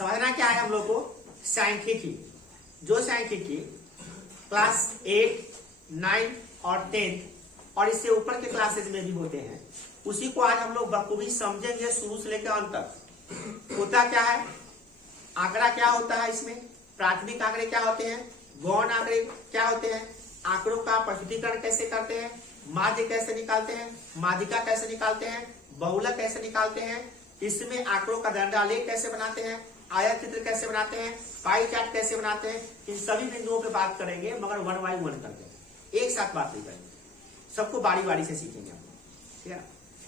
समझना क्या है हम लोग को, सांख्यिकी। जो सांख्यिकी क्लास 8, 9 और 10 और इससे ऊपर के क्लासेज में भी होते हैं, उसी को आज हम लोग बखूबी समझेंगे शुरू से लेकर अंत तक। होता क्या है, आंकड़ा क्या होता है, इसमें प्राथमिक आंकड़े क्या होते हैं, गौण आंकड़े क्या होते हैं, आंकड़ों का प्रस्तुतीकरण कैसे करते हैं, माध्य कैसे निकालते हैं, माध्यिका कैसे निकालते हैं, बहुलक कैसे निकालते हैं, इसमें आंकड़ों का दंडालेख कैसे बनाते हैं, आयत चित्र कैसे बनाते हैं, पाई चार्ट कैसे बनाते हैं, इन सभी बिंदुओं पे बात करेंगे, मगर 1 बाय 1 करके एक साथ बात नहीं करेंगे, सबको बारी बारी से सीखेंगे हम लोग, ठीक है।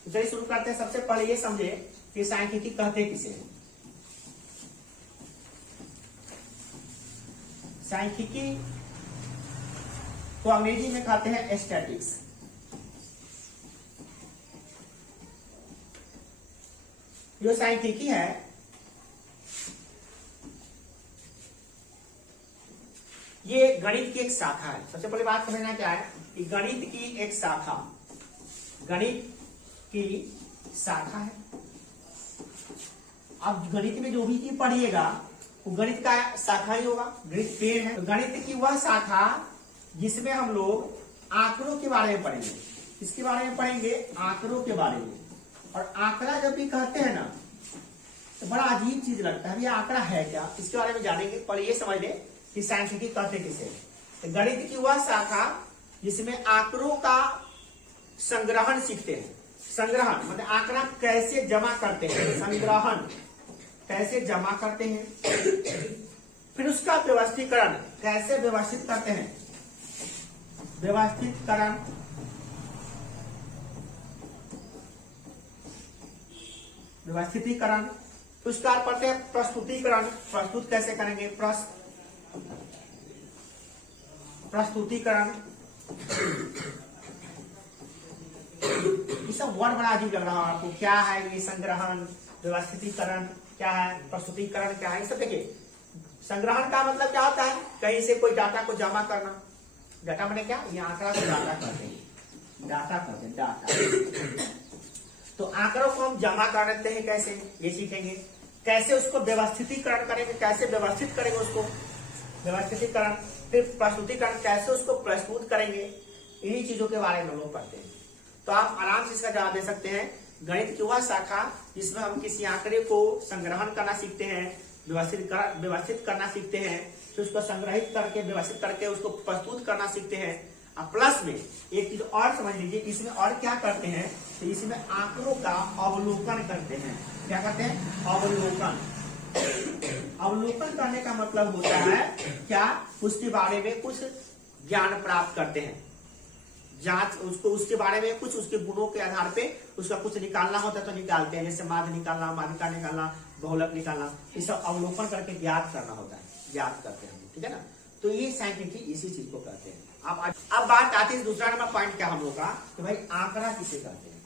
तो चलिए शुरू करते हैं। सबसे पहले ये समझे कि सांख्यिकी कहते किसे हैं। सांख्यिकी को अंग्रेजी में कहते हैं स्टैटिक्स। जो सांख्यिकी है ये गणित की एक शाखा है। सबसे पहले बात समझना क्या है कि गणित की एक शाखा, गणित की शाखा है। अब गणित में जो भी चीज पढ़िएगा वो गणित का शाखा ही होगा, गणित पेड़ है। तो गणित की वह शाखा जिसमें हम लोग आंकड़ों के बारे में पढ़ेंगे। इसके बारे में पढ़ेंगे आंकड़ों के बारे में। और आंकड़ा जब भी कहते हैं ना तो बड़ा अजीब चीज लगता है, ये आंकड़ा है क्या, इसके बारे में जानेंगे। पर ये समझ ले कि सांख्यिकी कहते किसे। तो गणित की वह शाखा जिसमें आंकड़ों का संग्रहण सीखते हैं। संग्रहण मतलब आंकड़ा कैसे जमा करते हैं, संग्रहण कैसे जमा करते हैं, फिर उसका व्यवस्थीकरण कैसे व्यवस्थित करते हैं, व्यवस्थितकरण, व्यवस्थितीकरण, उसका पढ़ते हैं प्रस्तुतीकरण, प्रस्तुत कैसे करेंगे, प्रस्तुतीकरण। ये सब वर्ड बड़ा अजीब लग रहा है आपको, क्या है ये संग्रहण, व्यवस्थितीकरण क्या है, प्रस्तुतीकरण क्या है, ये सब देखिए। संग्रहण का मतलब क्या होता है, कहीं से कोई डाटा को जमा करना। डाटा मैंने क्या, ये आंकड़ा को डाटा करते हैं, डाटा करते हैं, डाटा। तो आंकड़ों को हम जमा कर लेते हैं कैसे, ये सीखेंगे। कैसे उसको व्यवस्थितीकरण करेंगे, कैसे व्यवस्थित करेंगे उसको, व्यवस्थितीकरण। फिर प्रस्तुतीकरण, कैसे उसको प्रस्तुत करेंगे। इन्हीं चीजों के बारे में हम लोग पढ़ते हैं। तो आप आराम से इसका जवाब दे सकते हैं। गणित की वह शाखा जिसमें हम किसी आंकड़े को संग्रहण करना सीखते हैं, व्यवस्थित करना सीखते हैं, फिर उसको संग्रहित करके व्यवस्थित करके उसको प्रस्तुत करना सीखते हैं। अब प्लस में एक चीज और समझ लीजिए, इसमें और क्या करते हैं, तो इसमें आंकड़ों का अवलोकन करते हैं। क्या करते हैं, अवलोकन। अवलोकन करने का मतलब होता है क्या, उसके बारे में कुछ ज्ञान प्राप्त करते हैं, जांच उसको, उसके बारे में कुछ उसके गुणों के आधार पे उसका कुछ निकालना होता है तो निकालते हैं। जैसे माध्य निकालना, माध्यिका निकालना, बहुलक निकालना, ये सब अवलोकन करके ज्ञात करना होता है, ज्ञात करते हैं, ठीक है ना। तो ये सांख्यिकी इसी चीज को कहते हैं। अब बात आती है दूसरा नंबर पॉइंट क्या हम लोग का, कि भाई आंकड़ा किसे कहते हैं,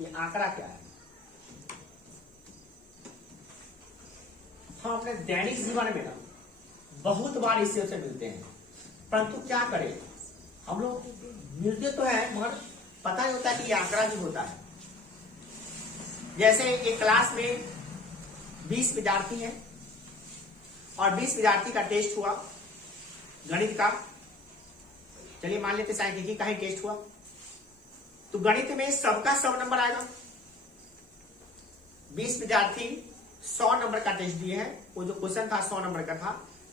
ये आंकड़ा क्या है। हम अपने दैनिक जीवन में ना बहुत बार इससे मिलते हैं, परंतु क्या करें, हम लोग मिलते तो है मगर पता नहीं होता कि ये आंकड़ा भी होता है। जैसे एक क्लास में 20 विद्यार्थी हैं और 20 विद्यार्थी का टेस्ट हुआ गणित का। चलिए मान लेते सांख्यिकी का ही टेस्ट हुआ, तो गणित में सबका 100 नंबर आएगा। 20 विद्यार्थी 100 नंबर का टेस्ट दिए हैं। वो जो क्वेश्चन था 100 नंबर का था,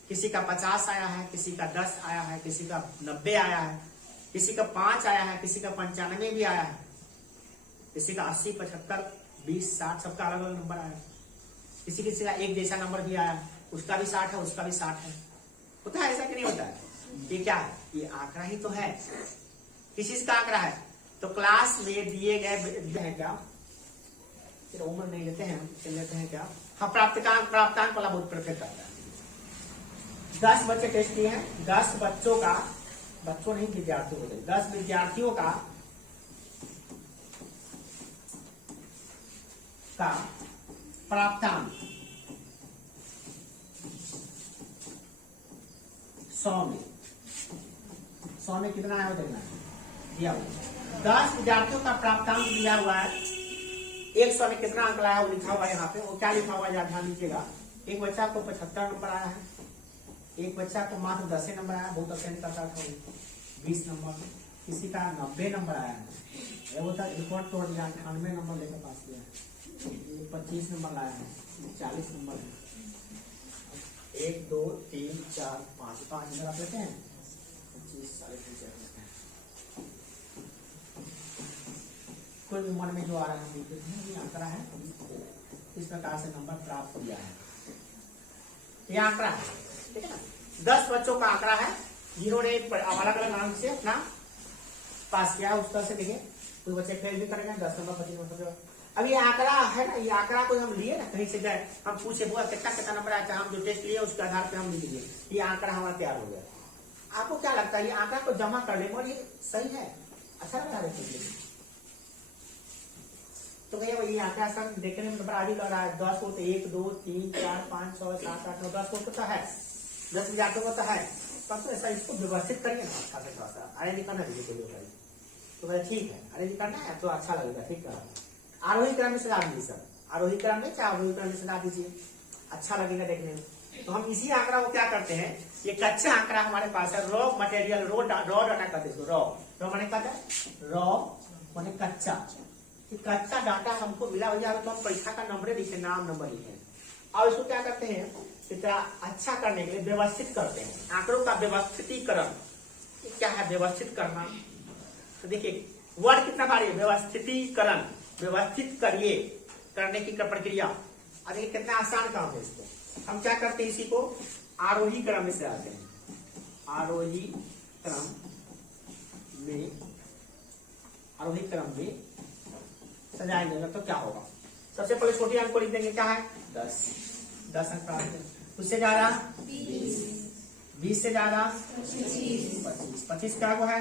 किसी का 50 आया है, किसी का 10 आया है, किसी का 90 आया है, किसी का 5 आया है, किसी का 95 भी आया है, किसी का 80, 75, 20, 60, सबका अलग अलग नंबर आया है। किसी किसी का एक जैसा नंबर भी आया है, उसका भी 60 है, उसका भी 60 है। होता है ऐसा कि नहीं होता है? ये क्या है, ये आंकड़ा ही तो है। किस चीज का आंकड़ा है, तो क्लास में दिए गए है क्या, उम्र नहीं लेते हैं, चल लेते हैं क्या, हाँ प्राप्तांक वाला बहुत परफेक्ट आता है। 10 बच्चे टेस्ट किए हैं, 10 बच्चों का, बच्चों नहीं विद्यार्थियों को, 10 विद्यार्थियों का प्राप्तांक 100 में कितना है देखना दिया हुआ। 10 विद्यार्थियों का प्राप्तांक दिया हुआ है, 100 में कितना अंक लाया वो लिखा हुआ है यहाँ पे। वो क्या लिखा हुआ है ध्यान दीजिएगा, एक बच्चा को 75 नंबर आया है, एक बच्चा को मात्र 10 नंबर आया, बहुत अटेंड करता था 20 नंबर, किसी का 90 नंबर आया है, वो तक रिकॉर्ड तोड़ दिया, 98 नंबर लेकर पास किया, 25 नंबर आया है, 40 नंबर है। 1 2 3 4 5 5 इधर आप लेते हैं, 25 40 कुल उम्र में जो आ रहा है ये आंकड़ा है, इस प्रकार से नंबर प्राप्त किया है। ये आंकड़ा है, ठीक है ना। 10 बच्चों का आंकड़ा है जिन्होंने अलग अलग नाम से अपना पास किया, उस तरह से देखिए कोई बच्चे फेल भी करेंगे 10 नंबर 25 नंबर। अब ये आंकड़ा है ना, ये आंकड़ा को हम लिए ना कहीं से गए, हम पूछे हुआ कितना नंबर आया, हम जो टेस्ट लिए उसके आधार पे हम लिख दिए, ये आंकड़ा हमारा तैयार हो गया। आपको क्या लगता है ये आंकड़ा को जमा कर ले और ये सही है, अच्छा लग रहा है? तो भैया ये आंकड़ा सब देखने में नंबर आदि लग रहा है, 10 को तो 1 2 3 4 5 6 7 8 9 10 को तो है, 10 विद्यार्थी को तो है, तब तो ऐसा इसको व्यवस्थित करिए ना अच्छा से खासा। अरे निकालना दीजिए कोई भाई, तो भाई ठीक है, अरे निकालना है तो अच्छा लगेगा, ठीक है। आरोही क्रम में सजा दीजिए सर, आरोही क्रम में चाहे आरोही क्रम में सजा दीजिए, अच्छा लगेगा देखने में। तो हम इसी आंकड़ा को क्या करते हैं, ये कच्चा आंकड़ा हमारे पास है, रॉ मटेरियल, रॉ डाटा करते हैं, रॉ माने क्या है, रॉ माने कच्चा, कच्चा डाटा हमको मिला हो जाए तो हम परीक्षा का नंबर लिखे, नाम नंबर लिखे, और इसको क्या करते हैं इतना अच्छा करने के लिए व्यवस्थित करते हैं, आंकड़ों का व्यवस्थितीकरण। क्या है व्यवस्थित करना, तो देखिए वर्ड कितना भारी है, व्यवस्थितीकरण, व्यवस्थित करिए, करने की प्रक्रिया। अब देखिए कितना आसान काम है, इसको हम क्या करते हैं, इसी को आरोही क्रम में से आते हैं, आरोही क्रम में, आरोही क्रम में सजाएंगे तो क्या होगा, सबसे पहले छोटी अंक को लिख देंगे, क्या है 10 अंक प्राप्त है, उससे ज्यादा 20 से ज्यादा 25 क्या वो है,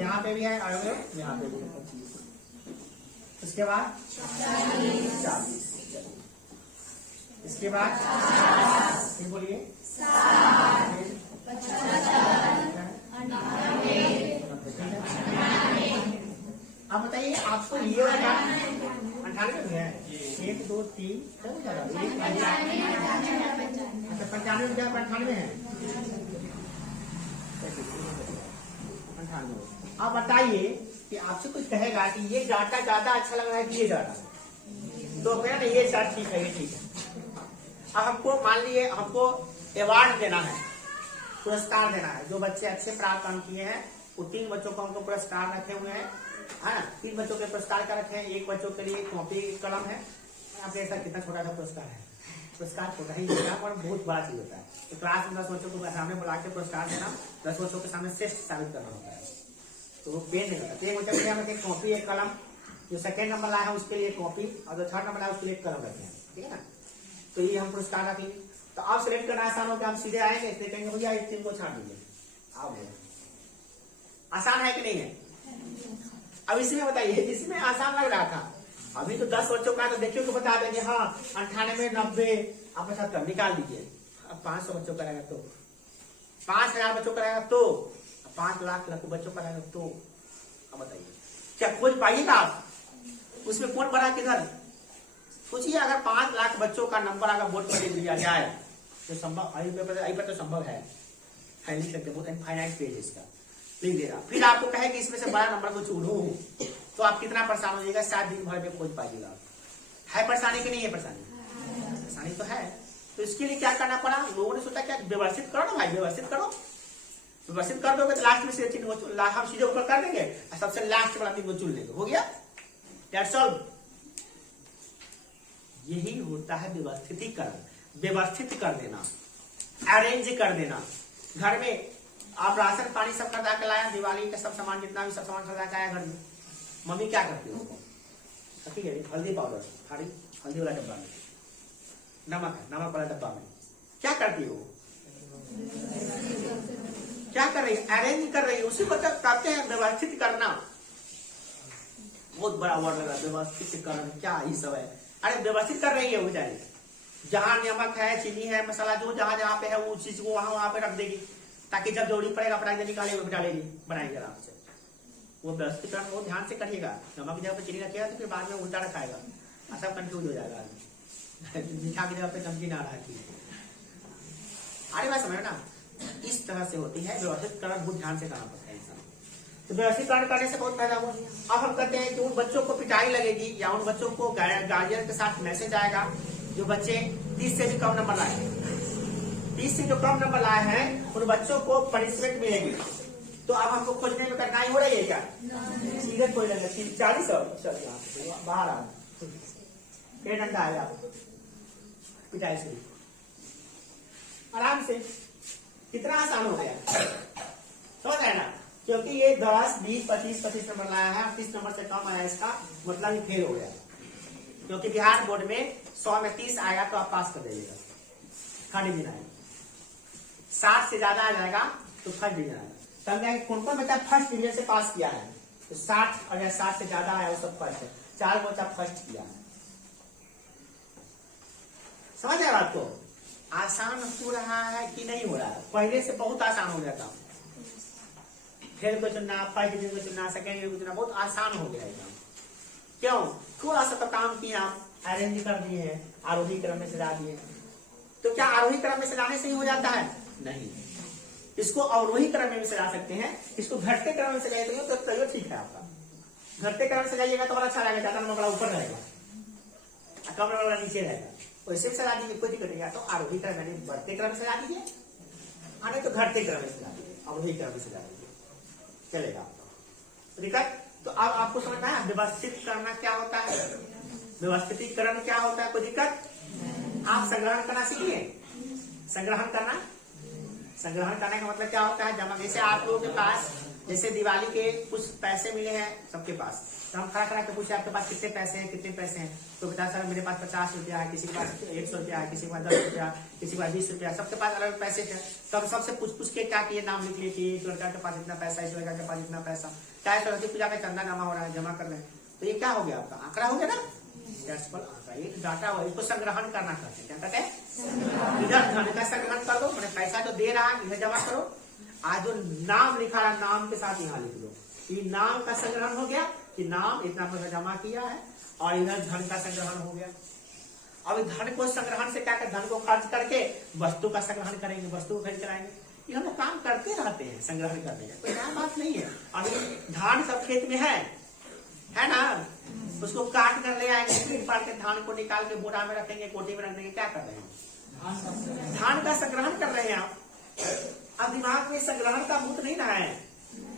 यहाँ पे भी है और यहाँ पे भी है 25, उसके बाद 40, इसके बाद बोलिए 60, अब बताइए आपको ये वाला 98 में है, 1 2 3 अच्छा 95 क्या 98 है, 98। अब बताइए कि आपसे कोई कहेगा कि ये डाटा ज्यादा अच्छा लग रहा है कि ये डाटा, तो क्या ना ये शायद ठीक है, ये ठीक है। अब हमको मान लिए हमको अवार्ड देना है, पुरस्कार देना है, जो बच्चे अच्छे प्राप्त काम किए हैं वो 3 बच्चों को हमको पुरस्कार रखे हुए हैं, है ना। 3 बच्चों के पुरस्कार का रखे हैं, 1 बच्चों के लिए कॉपी कलम है, आपके ऐसा कितना छोटा सा पुरस्कार है, पुरस्कार छोटा ही होता है पर बहुत बड़ा चीज होता है। तो क्लास में 10 बच्चों को सामने बुला के पुरस्कार देना, 10 बच्चों के सामने श्रेष्ठ साबित करना होता है, तो वो पेन नहीं होता। 1 बच्चे के लिए एक कॉपी एक कलम, जो 2nd नंबर लाया है उसके लिए कॉपी और जो 3rd नंबर लाया उसके लिए कलम रखे हैं, ठीक है ना। तो ये हम पुरस्कार रखेंगे, तो आप सिलेक्ट करना आसान हो कि हम सीधे आएंगे इसलिए कहेंगे भैया इस 3 को छाड़ दीजिए, आप आसान है कि नहीं है। अब इसमें बताइए, इसमें आसान लग रहा था, अभी तो 10 बच्चों का तो देखिए तो बता देंगे हाँ 98 90 आप 75 निकाल दीजिए। अब 500 बच्चों का रहेगा तो 5000 बच्चों का रहेगा तो 5 लाख बच्चों का रहेगा तो अब बताइए क्या खोज पाइएगा आप, उसमें कौन बड़ा किधर सोचिए। अगर 5 लाख बच्चों का नंबर अगर बोर्ड पर दिया जाए तो संभव, आई पर तो संभव है नहीं सकते, बहुत इनफाइनाइट पेज इसका लिख देगा। फिर आपको कहे कि इसमें से बड़ा नंबर को चुनूं तो आप कितना परेशान हो जाएगा, 7 दिन भर में खोज पाइएगा। है परेशानी कि नहीं है परेशानी, परेशानी तो है। तो इसके लिए क्या करना पड़ा, लोगों ने सोचा क्या व्यवस्थित करो ना भाई, व्यवस्थित करो, व्यवस्थित कर दोगे तो लास्ट में से चिन्ह हम सीधे ऊपर कर देंगे और सबसे लास्ट वाला दिन को चुन लेंगे, हो गया, दैट्स ऑल। यही होता है व्यवस्थितीकरण, व्यवस्थित कर देना, अरेंज कर देना। घर में आप राशन पानी सब खरीदा के लाया, दिवाली का सब सामान जितना भी सब सामान खरीदा के आया घर में, मम्मी क्या करती है उसको, ठीक है हल्दी पाउडर खाली हल्दी वाला डब्बा में, नमक है नमक वाला डब्बा में, क्या करती हो, क्या कर रही है, अरेंज कर रही है, उसी को कहते हैं व्यवस्थित करना। बहुत बड़ा वर्ड लगा व्यवस्थित करना, क्या ही सब है, अरे व्यवस्थित कर रही है वो जाए, जहां नमक है चीनी है मसाला जो जहां जहां पे है वो चीज को वहां पे रख देगी, ताकि जब जरूरी पड़ेगा अपना निकाले वो डालेगी, बनाएगी आराम से। वो व्यवस्थित वो ध्यान से करिएगा, नमक जब चीनी रखेगा तो फिर बाद में उल्टा रखाएगा, सब कंफ्यूज हो जाएगा। मीठा की जगह पे नमकीन आ रहा है। अरे बात समझ ना, इस तरह से होती है व्यवस्थितकरण, बहुत ध्यान से करना पड़ता है इंसान। तो व्यवस्थितकरण करने से बहुत फायदा हुआ। अब हम कहते हैं कि उन बच्चों को पिटाई लगेगी या उन बच्चों को गार्जियन के साथ मैसेज आएगा जो बच्चे 30 से भी कम नंबर लाए, 30 से जो कम नंबर लाए हैं उन बच्चों को पनिशमेंट मिलेगी। तो अब हमको खोजने में कठिनाई हो रही है क्या? सीधे खोज लेंगे 40 बाहर आ डंडा आएगा पिटाई से आराम से। कितना आसान हो गया, समझ आया ना? क्योंकि ये 10, 20, 25 नंबर लाया है, 30 नंबर से कम आया, इसका मतलब ये फेल हो गया। क्योंकि बिहार बोर्ड में 100 में 30 आएगा तो आप पास कर दीजिएगा, थर्ड डिवीजन आएगा। 60 से ज्यादा आ जाएगा तो फर्स्ट डिवीजन आएगा। समझा कि कौन कौन बच्चा फर्स्ट डिवीजन से पास किया है? तो 60 और 60 से ज्यादा आया वो सब फर्स्ट है। 4 बच्चा फर्स्ट किया है। समझ आया बात को? आसान हो रहा है कि नहीं हो रहा है? पहले से बहुत आसान हो जाता, फेल को चुनना, फर्स्ट डिवीजन को चुनना, सेकेंड डिवीजन को चुनना बहुत आसान हो गया एकदम। क्यों? थोड़ा सा तो काम किया, अरेंज कर दिए हैं, आरोही क्रम में सजा दिए। तो क्या आरोही क्रम में सजाने से ही हो जाता है? नहीं, इसको अवरोही क्रम में भी सजा सकते हैं, इसको घटते क्रम में सजाइए तो ठीक है आपका। घटते क्रम में सजाइएगा तो बड़ा अच्छा रहेगा, ज्यादा नंबर ऊपर रहेगा, कम नंबर नीचे रहेगा। वैसे भी सजा दीजिए, कोई दिक्कत नहीं। तो आरोही क्रम में बढ़ते क्रम में सजा दीजिए, आने तो घटते क्रम में सजा दीजिए, अवरोही क्रम में सजा दीजिए, चलेगा। दिक्कत तो अब आपको समझना है व्यवस्थित करना क्या होता है, व्यवस्थितीकरण क्या होता है। कोई दिक्कत? आप संग्रहण करना सीखिए। संग्रहण करना, संग्रहण करने का मतलब क्या होता है? जमा। जैसे आप लोगों के पास जैसे दिवाली के कुछ पैसे मिले हैं सबके पास, तो हम खड़ा खड़ा के पूछे आपके पास कितने पैसे हैं, कितने पैसे हैं? तो बता सर मेरे पास 50 रुपया है, किसी के पास 100 रुपया है, किसी के पास 10 रुपया, किसी के पास 20 रुपया, सबके पास अलग पैसे थे। तो हम सबसे पूछ के क्या किए, नाम लिख लिए कि इस लड़का के पास इतना पैसा, इस लड़का के पास इतना पैसा, क्या सरस्वती पूजा का चंदा जमा हो रहा है, जमा कर रहे हैं। तो ये क्या हो गया? आपका आंकड़ा हो गया ना, आंकड़ा, ये डाटा हुआ। इसको संग्रहण करना कहते हैं। क्या कहते हैं? इधर धन का संग्रहण कर दो, मैंने पैसा तो दे रहा है, इधर जमा करो। आज जो नाम लिखा रहा, नाम के साथ यहाँ लिख दो। ये नाम का संग्रहण हो गया कि नाम इतना पैसा जमा किया है, और इधर धन का संग्रहण हो गया। अब धन को संग्रहण से क्या कर, धन को खर्च करके वस्तु का संग्रहण करेंगे, वस्तु को खरीद कराएंगे। ये हम लोग काम करते रहते हैं संग्रहण करने का, कोई नया बात नहीं है। अभी धान सब खेत में है ना, उसको काट कर ले आएंगे, पीट पाट के धान को निकाल के बोरा में रखेंगे, कोटी में रख देंगे। क्या कर रहे हैं? धान का संग्रहण कर रहे हैं आप। अब दिमाग में संग्रहण का भूत नहीं ना है।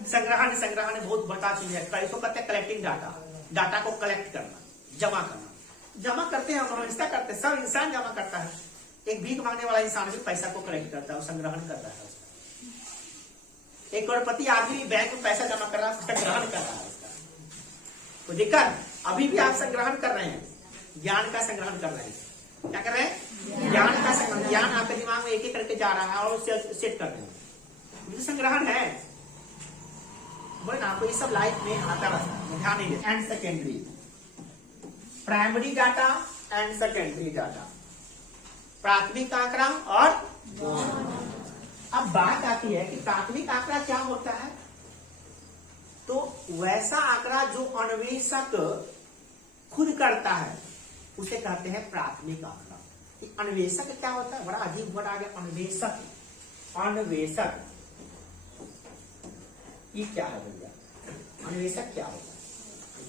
संग्रहण बहुत बड़ा चीज है। इसको कहते हैं कलेक्टिंग डाटा, डाटा को कलेक्ट करना, जमा करना। जमा करते हैं हम, हिस्सा करते हैं, सब इंसान जमा करता है। एक भीख मांगने वाला इंसान भी पैसा को कलेक्ट करता है, संग्रहण करता है। एक करोड़पति आदमी बैंक में पैसा जमा कर रहा है, संग्रहण कर रहा है। तो दिक्कत, अभी भी आप संग्रहण कर रहे हैं, ज्ञान का संग्रहण कर रहे हैं। क्या कर रहे हैं? ज्ञान का संग्रहण। ज्ञान आपके दिमाग में एक एक करके जा रहा है और उसे सेट कर रहे हैं, ये तो संग्रहण है। बोले ना आपको ये सब लाइफ में आता रहता है, ध्यान नहीं देते। And secondary, primary data and secondary data, प्राथमिक आंकड़ा और। अब बात आती है कि प्राथमिक आंकड़ा क्या होता है। तो वैसा आंकड़ा जो अन्वेषक खुद करता है उसे कहते हैं प्राथमिक आंकड़ा। अन्वेषक क्या होता है? बड़ा अजीब वर्ड आ गया, अन्वेषक। अन्वेषक ये क्या है भैया? अन्वेषक क्या होता है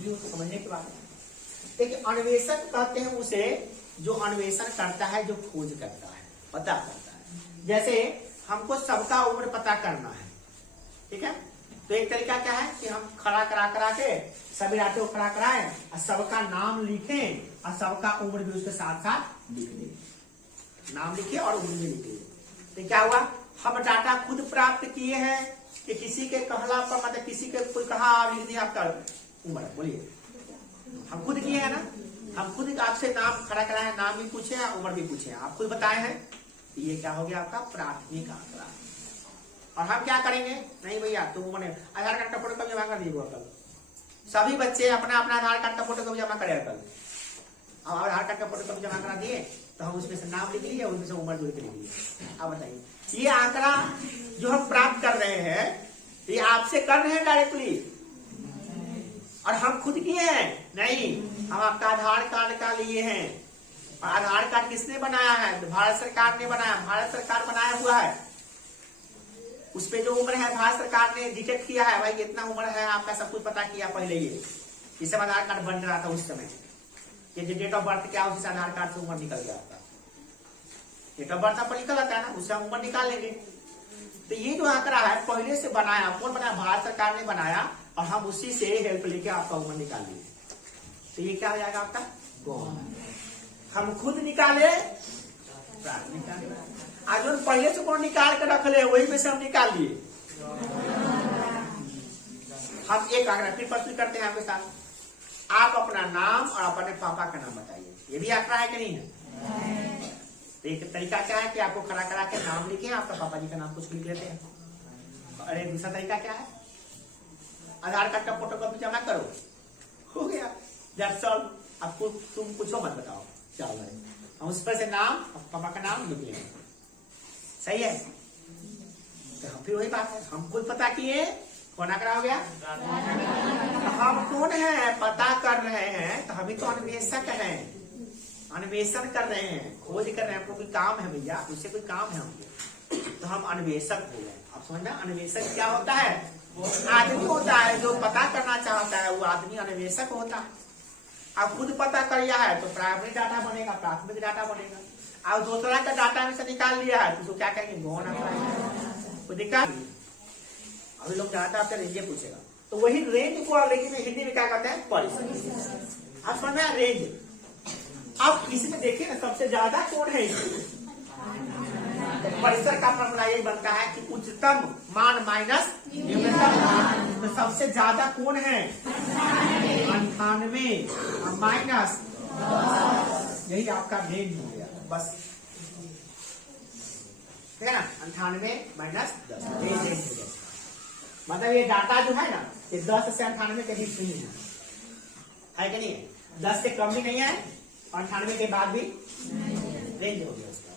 ये समझने की बात है। देखिए, अन्वेषक कहते हैं उसे जो अन्वेषण करता है, जो खोज करता है, पता करता है। जैसे हमको सबका उम्र पता करना है, ठीक है? तो एक तरीका क्या है कि हम खड़ा करा के सभी रातों को खड़ा कराएं और सबका नाम लिखें और सबका उम्र भी उसके साथ साथ लिख दें। नाम लिखे और उम्र भी लिखे। तो क्या हुआ? हम डाटा खुद प्राप्त किए हैं कि किसी के कहला पर, मतलब किसी के कोई कहा लिख दिया आपका उम्र, बोलिए हम खुद किए हैं ना। हम खुद आपसे नाम खड़ा कराए, नाम भी पूछे हैं, उम्र भी पूछे हैं, आप खुद बताए हैं। ये क्या हो गया? आपका प्राथमिक आंकड़ा। और हम क्या करेंगे? नहीं भैया तुम उम्र, आधार कार्ड का फोटो कब जमा कर दीजिएगा कल। सभी बच्चे अपना अपना आधार कार्ड का फोटो कब जमा करेगा कल। अब आधार कार्ड का फोटो कब जमा करा दिए तो हम उसमें से नाम लिख लिए, उसमें से उम्र जोड़ के लिख लिए। अब बताइए, ये आंकड़ा जो हम प्राप्त कर रहे हैं, ये आपसे कर रहे हैं डायरेक्टली, और हम खुद किए हैं नहीं, हम आपका आधार कार्ड का लिए हैं और आधार कार्ड किसने बनाया है? तो भारत सरकार ने बनाया, भारत सरकार बनाया हुआ है। उस पे जो उम्र है भारत सरकार ने डिटेक्ट किया है, भाई इतना उम्र है आपका, सब कुछ पता किया पहले ही। इस समय आधार कार्ड बन रहा था उस समय, ये जो डेट ऑफ बर्थ क्या उसी आधार कार्ड से उम्र निकल गया आपका। डेट ऑफ बर्थ पर निकल आता है ना, उससे उम्र निकाल लेंगे। तो ये जो आंकड़ा है पहले से बनाया, कौन बनाया? भारत सरकार ने बनाया, और हम उसी से हेल्प लेके आपका उम्र निकाल लिए। तो ये क्या हो जाएगा आपका? गौण। हम खुद निकाले, आज हम पहले से कौन निकाल कर रख ले, वही में से हम निकाल लिए। हम एक आंकड़ा फिर प्रश्न करते हैं आपके साथ, आप अपना नाम और अपने पापा का नाम बताइए। ये भी आंकड़ा है कि नहीं है? तो एक तरीका क्या है कि आपको खड़ा करा के नाम लिखे, आपका पापा जी का नाम कुछ लिख लेते हैं। अरे दूसरा तरीका क्या है? आधार कार्ड का फोटोकॉपी जमा करो, हो गया, दैट्स ऑल। आपको तुम कुछ मत बताओ, चलो हम उस पर से नाम और पापा का नाम लिख लेंगे, सही है? तो फिर वही बात है, हम खुद पता किए, कौन आंकड़ा हो गया? हम कौन है पता कर रहे हैं, तो हम तो अन्वेषक हैं, अन्वेषण कर रहे हैं, खोज कर रहे हैं। हमको कोई काम है भैया, उससे कोई काम है हमको, तो हम अन्वेषक हो गए। आप समझना, अन्वेषक क्या होता है? आदमी होता है जो पता करना चाहता है, वो आदमी अन्वेषक होता है। आप खुद पता कर लिया है तो प्राइमरी डाटा बनेगा, प्राथमिक डाटा बनेगा। आप दूसरा का डाटा में से निकाल लिया है तो उसको क्या कहेंगे? गौण आंकड़ा। तो दिक्कत अभी लोग चाहता है आपसे रेंज पूछेगा, तो वही रेंज को लेकिन हिंदी में क्या कहते हैं? परिसर। आप समझ में? रेंज। अब इसमें देखिए ना, सबसे ज्यादा कौन है इसमें? परिसर का फॉर्मूला यही बनता है कि उच्चतम मान माइनस न्यूनतम मान। तो सबसे ज्यादा कौन है? 98 माइनस, यही आपका रेंज हो गया बस, ठीक है ना? 98 माइनस 10, यही रेंज हो गया। मतलब ये डाटा जो है ना, ये 10 से 98 के बीच नहीं है कि नहीं? 10 से कम भी नहीं है, 98 के बाद भी रेंज हो गया उसका।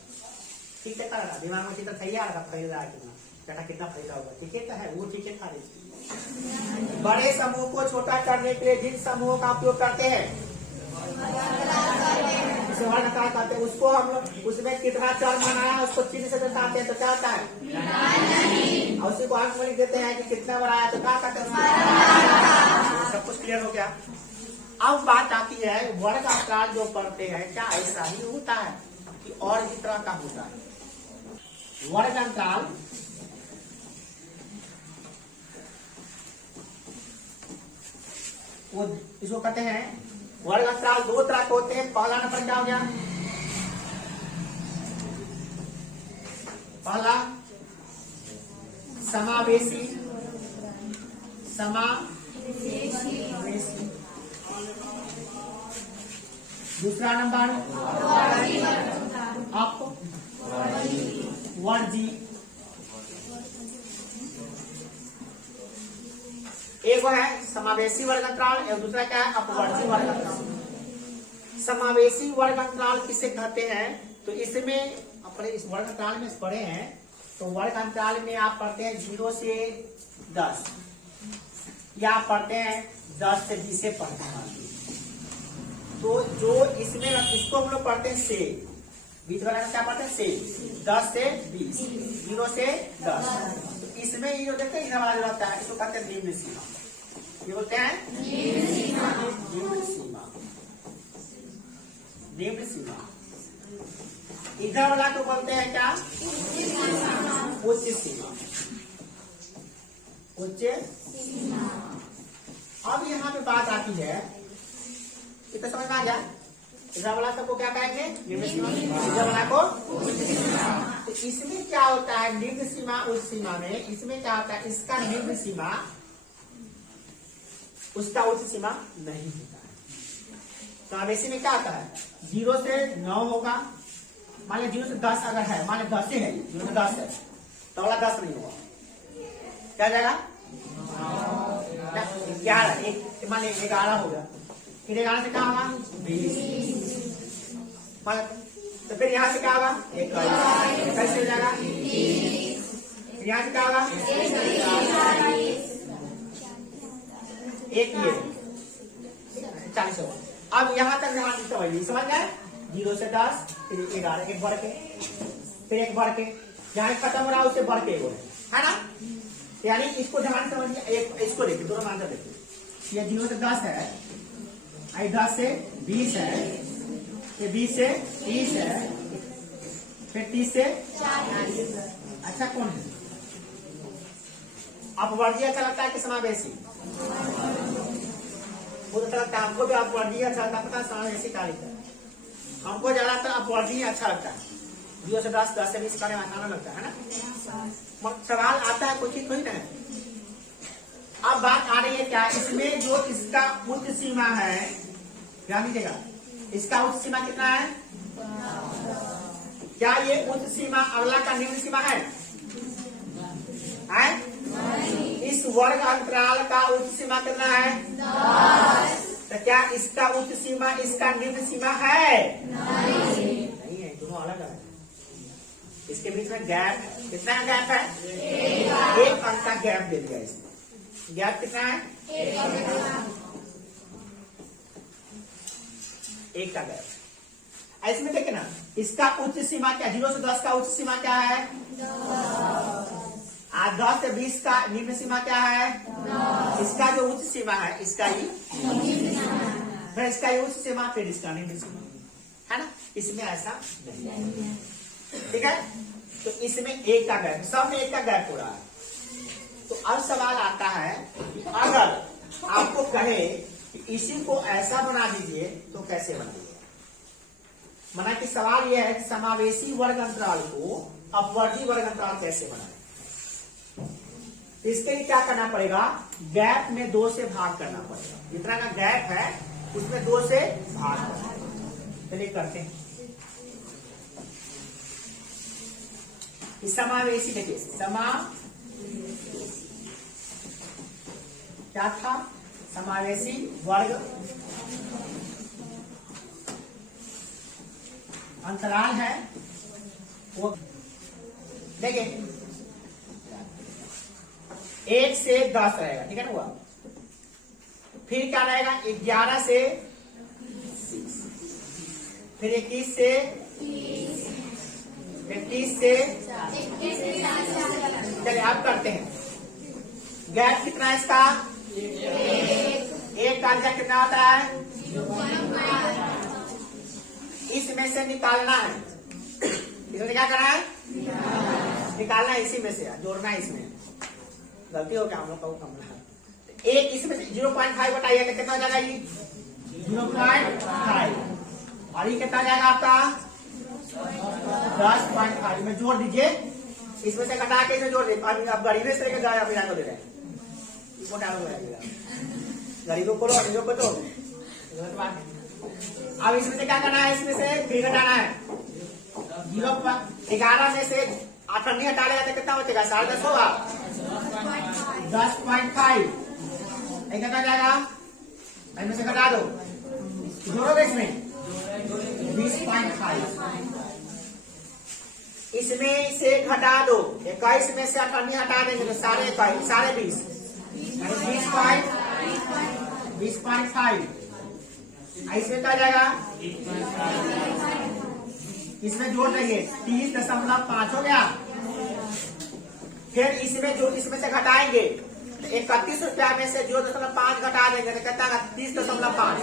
ठीक है, दिमाग में चित्र सही आ रहा, फैल रहा है कितना, डाटा कितना फैला होगा, ठीक है? तो है वो, ठीक है। खाली बड़े समूह को छोटा करने के लिए जिन समूहों का उपयोग करते हैं, कहते हैं उसको हम लोग, उसमें कितना चर माना है उसको चिन्ह से दर्शाते हैं, तो क्या होता है? और उसी को अंक में लिख देते हैं कि कितना बनाया, तो क्या कहते हैं? सब कुछ क्लियर हो गया। अब बात आती है वर्ग अंतराल जो पढ़ते हैं, क्या ऐसा ही होता है कि और भी तरह का होता है? वर्ग अंतराल वो इसको कहते हैं, वर्ग अंतराल दो तरह के होते हैं। पहला नंबर क्या हो गया? पहला समावेशी, दूसरा नंबर अपवर्जी। एक वो है समावेशी वर्ग अंतराल, एक दूसरा क्या है? अपवर्जी वर्ग अंतराल। समावेशी वर्ग अंतराल किसे कहते हैं? तो इसमें अपने इस वर्ग अंतराल में पढ़े हैं, तो वर्ग अंतराल में आप पढ़ते हैं 0 से 10, या आप पढ़ते हैं 10 से 20 से पढ़ते हैं। तो जो इसमें, इसको हम लोग पढ़ते हैं से, बीच वाला क्या पढ़ते हैं? से 10 से 20, 0 से 10। तो इसमें ये जो देखते हैं, इधर वाला जो रहता है, इसको कहते हैं निम्न सीमा। ये बोलते हैं निम्न सीमा, निम्न सीमा। इधर वाला को बोलते हैं क्या? उच्च सीमा, उच्च सीमा। अब यहाँ पे बात आती है, इतना समझ में आ गया? इधर वाला सबको क्या कहेंगे? निम्न सीमा। इधर वाला को उच्च सीमा। तो इसमें क्या होता है? निम्न सीमा उच्च सीमा में इसमें क्या होता है? इसका निम्न सीमा, उसका उच्च सीमा नहीं होता है। समावेशी में क्या आता है? 0 से 9 होगा। मान लीजिए 0 से 10 अगर है, मान लीजिए 10 है, 0 से 10 है, तो वाला 10 नहीं होगा, क्या जाएगा? 11। मान लीजिए 11 हो गया, फिर 11 से क्या होगा? 20। तो फिर यहाँ से क्या होगा? 21। कैसे हो जाएगा? 30। फिर यहाँ से क्या होगा? 1 40 होगा। अब यहाँ तक समझ गए? 0 से 10 फिर 11 एक बढ़ के फिर एक बढ़ के यहाँ खत्म हो रहा है उससे बढ़ के वो है ना। यानी इसको ध्यान समझिए, एक इसको देखिए, दोनों आंसर देखिए। ये 0 से 10 है, 10 से 20 है, फिर 20 से 30 है, फिर 30 से 40। अच्छा कौन है अपवर्गीय अच्छा लगता है कि समावेशी? मुझे तो लगता है हमको भी अपवर्गीय अच्छा लगता है, पता समावेशी का लिखता है। हमको ज्यादातर अपवर्गीय अच्छा लगता है। 0 से 10, 10 से 20 करने में आसान लगता है ना। सवाल आता है कुछ ही थोड़ी ना है। अब बात आ रही है क्या, इसमें जो इसका उच्च सीमा है, ध्यान दीजिएगा, इसका उच्च सीमा कितना है? क्या ये उच्च सीमा अगला का निम्न सीमा है? इस वर्ग अंतराल का उच्च सीमा कितना है? 10। तो क्या इसका उच्च सीमा इसका निम्न सीमा है? नहीं है, दोनों अलग है। इसके बीच में गैप, कितना गैप है? 1 अंक का गैप दे दिया इसमें। गैप कितना है? 1 का गैप। इसमें देखिए ना, इसका उच्च सीमा क्या? 0 से 10 का उच्च सीमा क्या है? 10 से 20 का निम्न सीमा क्या है? इसका जो उच्च सीमा है इसका ही, फिर इसका ही उच्च सीमा, फिर इसका निम्न सीमा, है ना। इसमें ऐसा नहीं, ठीक है। तो इसमें 1 का गैप, सब में 1 का गैप हो रहा है। तो अब सवाल आता है कि अगर आपको कहे कि इसी को ऐसा बना दीजिए तो कैसे बनाइए? माना कि सवाल यह है कि समावेशी वर्ग अंतराल को अपवर्गी वर्ग अंतराल कैसे बनाए। इसके लिए क्या करना पड़ेगा? गैप में 2 से भाग करना पड़ेगा। जितना का गैप है उसमें 2 से भाग करना। चलिए करते हैं। समावेशी देखिए, क्या था? समावेशी वर्ग अंतराल है वो, देखिए 1 से 10 रहेगा, ठीक है ना। हुआ फिर क्या रहेगा? 11 से 20, फिर 21 से 30 से, चलिए आप करते हैं। गैप कितना है इसका? 1 का गैप कितना होता है? इसमें से निकालना है। इसमें क्या करना है? निकालना है, इसी में से जोड़ना है। इसमें गलती हो क्या हम लोग का कम? 1 इसमें से 0.5 बताइए तो कितना जाएगा? ये 0.5 और ये कितना जाएगा आपका? 10.5 में जोड़ दीजिए। इसमें से घटा के इसमें जोड़ दीजिए। अब गरीबे से लेकर गाय अपने दे रहे हैं, गरीबों को लो को तो। अब इसमें से क्या करना है? इसमें से 3 घटाना है। 0.11 में से 8 हटा लेगा तो कितना बचेगा? 10.5 होगा। 10.5 कितना जाएगा? इनमें से घटा दो, जोड़ोगे इसमें 20.5। इसमें से घटा दो 21 में से 8 हटा देंगे तो सारे 20, 20.5। इसमें क्या जाएगा? इसमें जोड़ देंगे 30.5 हो गया। फिर इसमें से घटाएंगे 31 रुपया में से 0.5 घटा देंगे तो कितना? 30.5।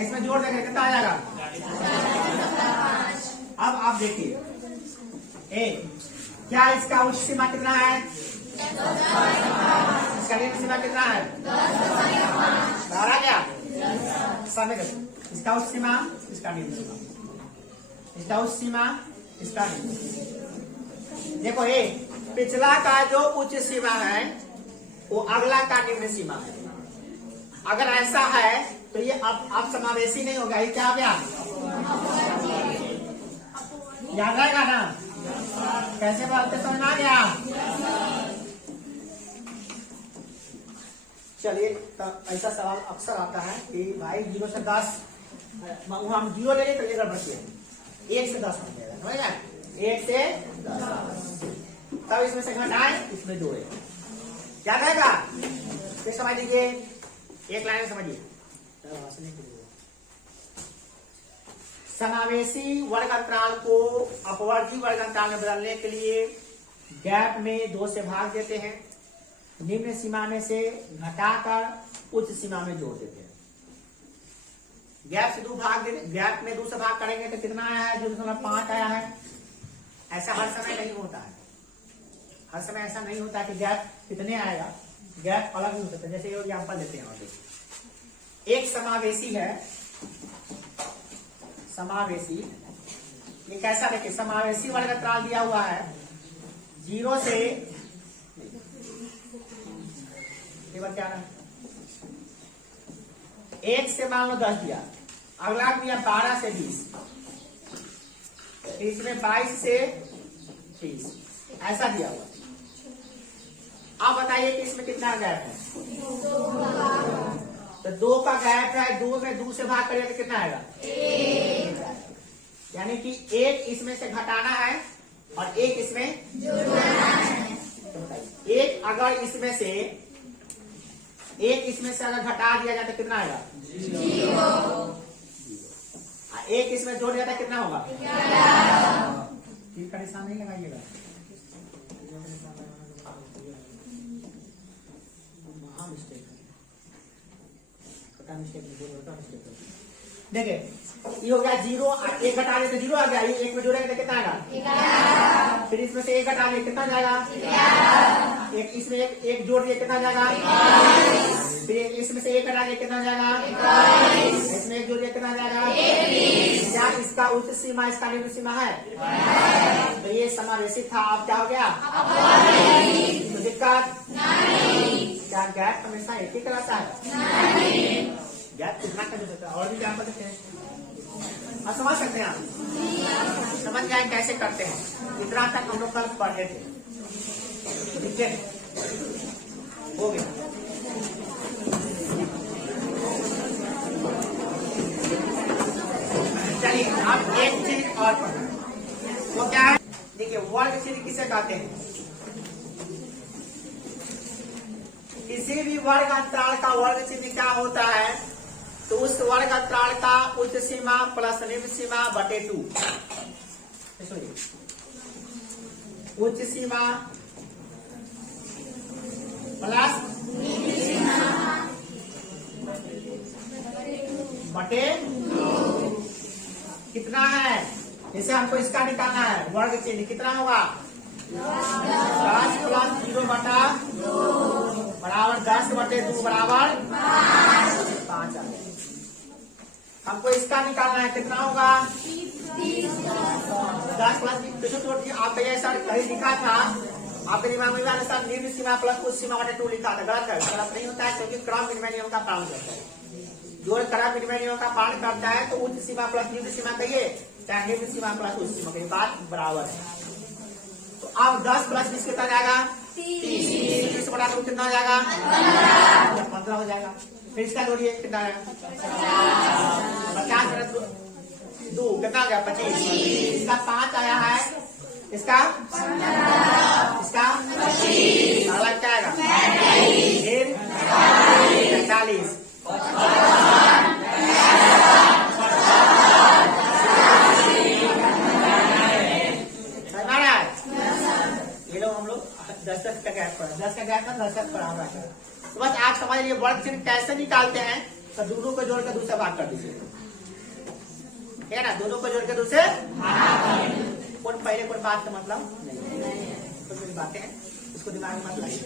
इसमें जोड़ देंगे कितना आ जाएगा? अब आप देखिए क्या इसका उच्च सीमा कितना है? इसका निम्न सीमा कितना है? 10 आ गया। समय इसका उच्च सीमा, इसका निम्न सीमा, इसका उच्च सीमा, इसका निम्न। देखो पिछला का जो उच्च सीमा है वो अगला का निम्न सीमा है। अगर ऐसा है तो ये अब समावेशी नहीं होगा। ये क्या हो गया? याद रहेगा ना? कैसे बोलते समझ आ गया? चलिए, तो ऐसा सवाल अक्सर आता है कि भाई 0 से 10, हम 0 ले तो ये गड़बड़ किया, 1 से 10 हो जाएगा, 1 से 10, तब इसमें से घटाए, इसमें जोड़े। क्या रहेगा? समझ लीजिए, एक लाइन समझिए। समावेशी वर्ग अंतराल को अपवर्गी वर्ग अंतराल में बदलने के लिए गैप में 2 से भाग देते हैं, निम्न सीमा में से घटाकर उच्च सीमा में जोड़ देते हैं। गैप से 2 भाग दे, गैप में 2 से भाग करेंगे तो कितना आया है? 0.5 आया है। ऐसा हर समय नहीं होता है, हर समय ऐसा नहीं होता कि गैप कितने आएगा, गैप अलग भी हो सकता है। जैसे ये एग्जाम्पल देते हैं, एक समावेशी है, समावेशी, ये कैसा देखिए, समावेशी वर्ग अंतराल दिया हुआ है 0 से क्या है, 1 से मान लो 10 दिया, अगला दिया 12 से 20, इसमें 22 से 30 ऐसा दिया हुआ। आप बताइए कि इसमें कितना गैप है? तो 2 का गैप है, 2 में 2 से भाग करिए तो कितना आएगा? 1। यानी कि 1 इसमें से घटाना है और 1 इसमें जोड़ना है। तो बताइए, 1 अगर इसमें से अगर घटा दिया जाए तो कितना आएगा? 0। 1 इसमें जोड़ दिया था कितना होगा? 11। तीन का निशान नहीं लगाइएगा, देखिए ये हो गया 0, 1 घटा दिया तो 0 आ गया, 1 में जोड़ेंगे तो कितना आएगा? 11। फिर इसमें से 1 घटा दिया कितना जाएगा? 11। एक इसमें एक जोड़ दिया कितना जाएगा? 21। फिर इसमें से 1 घटा दिया कितना जाएगा? 21। इसमें 1 जोड़ दिया कितना जाएगा? 21। क्या इसका उच्च सीमा इसका निम्न सीमा है? तो ये समावेशी था, अब क्या हो गया? तो दिक्कत क्या, गैप हमेशा एक ही रहता है? गैप कितना कर सकता है? और भी क्या कर सकते हैं? आप समझ सकते हैं? आप समझ गए कैसे करते हैं? इतना तक हम लोग कल पढ़े थे, ठीक है, हो गया। चलिए अब एक चीज और पढ़ें, वो क्या है? देखिए वर्ग चिन्ह किसे कहते हैं? किसी भी वर्ग अंतराल का वर्ग चिन्ह क्या होता है? तो उस वर्ग अंतराल का उच्च सीमा प्लस निम्न सीमा बटे 2। उच्च सीमा प्लस बटे 2 कितना है? जैसे हमको इसका निकालना है वर्ग चिन्ह, कितना होगा? 10 प्लस 0 बटा 2 बराबर 10 बटे 2 बराबर 5 आ गया। हमको इसका निकालना है, कितना होगा? 10 प्लस आपका ऐसा कहीं लिखा था, आपके दिमाग में अनुसार निम्न सीमा प्लस उच्च सीमा बटे 2 लिखा था, गलत है, गलत नहीं होता है, क्योंकि क्रम विनिमय नियम का पालन करता है। जो क्रम विनिमय नियम का पालन करता है तो उच्च सीमा प्लस निम्न सीमा कहिए, चाहे निम्न सीमा प्लस उच्च सीमा कहिए, बात बराबर है। तो अब 10 प्लस 20 कितना जाएगा? 30 बटा 2 कितना हो जाएगा? 15 हो जाएगा। फिर इसका जोड़िए कितना आएगा? 50 2 कितना आ गया? 25। इसका 5 आया है, इसका 25, अगला क्या आएगा? 45। ये लोग हम लोग 10 का गैप पर 10 का गैप पर 10 पर आ है। तो बस आप समझ लीजिए वर्ग चिन्ह कैसे निकालते हैं। तो दोनों को जोड़ कर दूसरा भाग कर दीजिए, ठीक है ना? दोनों को जोड़ कर दूसरे कौन पहले कोई बात का मतलब नहीं, कुछ बातें हैं उसको दिमाग में मत लाइए।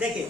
देखिए